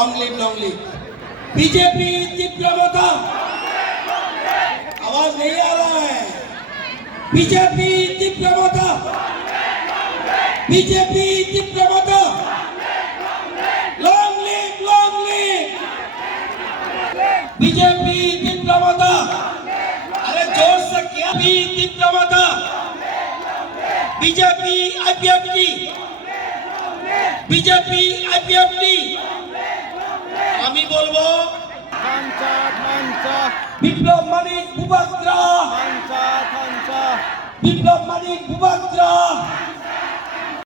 Long live BJP तीव्रता। आवाज नहीं आ रहा है। बीजेपी तीव्रता, बीजेपी तीव्रता, लॉन्ग लिव बीजेपी तीव्रता। अरे जोर से क्या भी तीव्रता। BJP IPFT, BJP IPFT. আমি বলবো বিপ্লব মানিক বুবাত্রা, বিপ্লব মানিক বুবাত্রা।